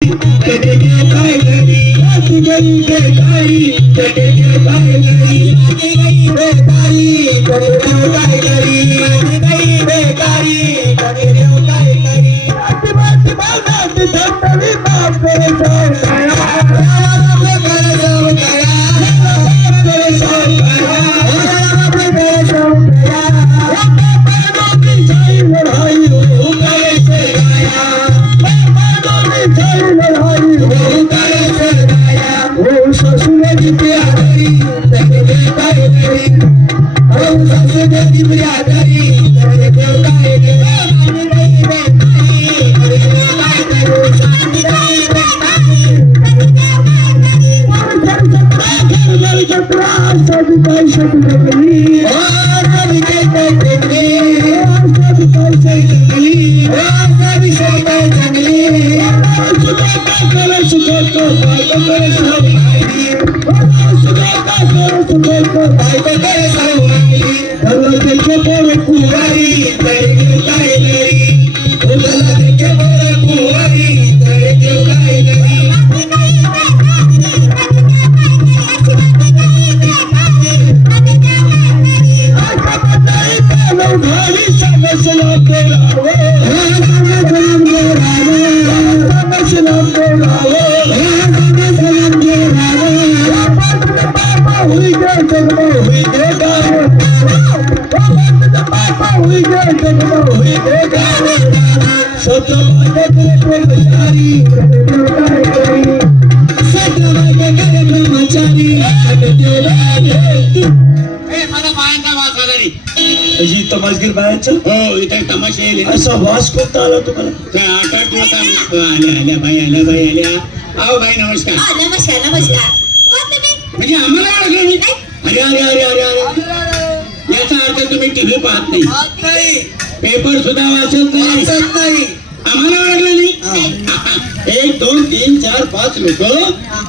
कटे देव काय करी आती गई बेकारी कटे देव काय करी आती गई बेकारी कटे देव काय करी आती गई बेकारी कटे देव काय करी आती बाती बाती धंदवी बाप करे सोड करा बाप करे सोड करा बाप करे सोड करा बाप करे सोड करा बाप की छाई लड़ाई हो करे से गाया ससुर जी प्यारी तेरे काय करी ओ ससुर जी प्यारी तेरे काय तमाशगीर बाहेरचं हो इथे तमाशे असा वास कोणता आला तुम्हाला आल्या बाई आल्या आओ बाई नमस्कार नमस्कार नमस्कार कोण तुम्ही म्हणजे आम्हाला ओळखलं नाही अरे अरे अरे अरे अरे याचा अर्थ तुम्ही टीव्ही पाहत नाही पेपर सुद्धा वाचत नाही आम्हाला ओळखलं नाही 1 2 3 4 5 लोक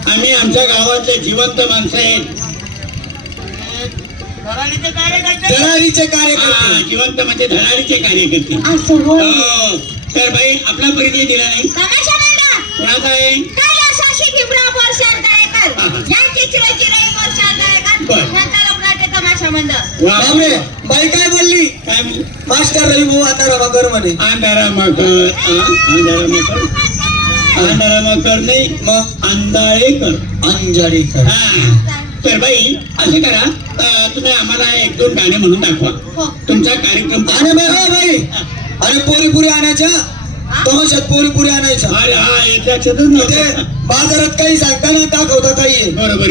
आम्ही आमच्या गावातले जिवंत माणसं आहेत धडाडीचे कार्यकर्ते जिवंत म्हणजे धडाडीचे कार्यकर्ते तर बाई आपला परिचय दिला नाही कोणाचा आहे बाई काय बोलली काय म्हणली मास्टर रवी भाऊ आता रमाकर म्हणे अंधारामाकर नाही मग अंधाळेकर अंजाळीकर हा तर बाई असं करा तुम्ही आम्हाला 1-2 गाणे म्हणून दाखवा तुमचा कार्यक्रम आणि बाई अरे पोरी आणायच्या तमाशात पोरी आणायच्या अरे हा याच्या लक्षातच नव्हते बाजारात काही सांगताना दाखवता काही बरोबर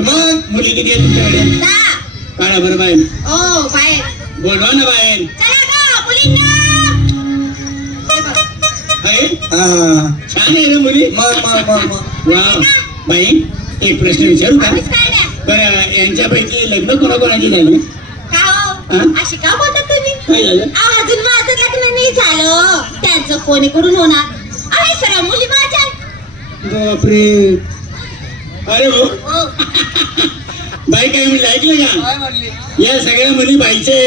मग मुली किती आहे तुमच्याकडे काढा बरं बाहेर बोलवा ना बाहेर छान आहे ना मुली वा बाई एक प्रश्न विचारू का बरं यांच्यापैकी लग्न कोणाकोणाची झाली काय झालं अजून माझं लग्न नाही झालं त्यांचं कोणीकडून होणार अरे सर मुली माझ्या बापरे अरे हो बाई काय म्हणलं ऐकलं का या सगळ्या मुली बाईचे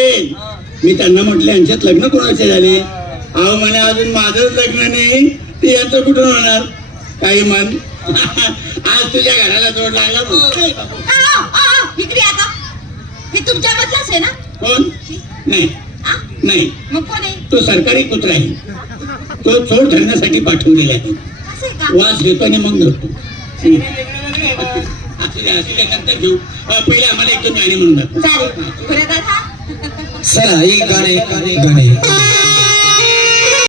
मी त्यांना म्हटलं यांच्यात लग्न कोणाचे झाले अहो म्हणे अजून माझंच लग्न नाही ते यांचं कुठून होणार काही मन आज तुझ्या घराला जोड लागला इकडे आता हे तुमच्या मधलाच आहे ना कोण नाही नाही मग कोण आहे तो सरकारी कुत्रा आहे तो चोर धरण्यासाठी पाठवलेला आहे वास घेतो आणि मग धरतो असू नंतर घेऊ पहिले आम्हाला 1-2 गाणी म्हणून चालेल चला एक गाणे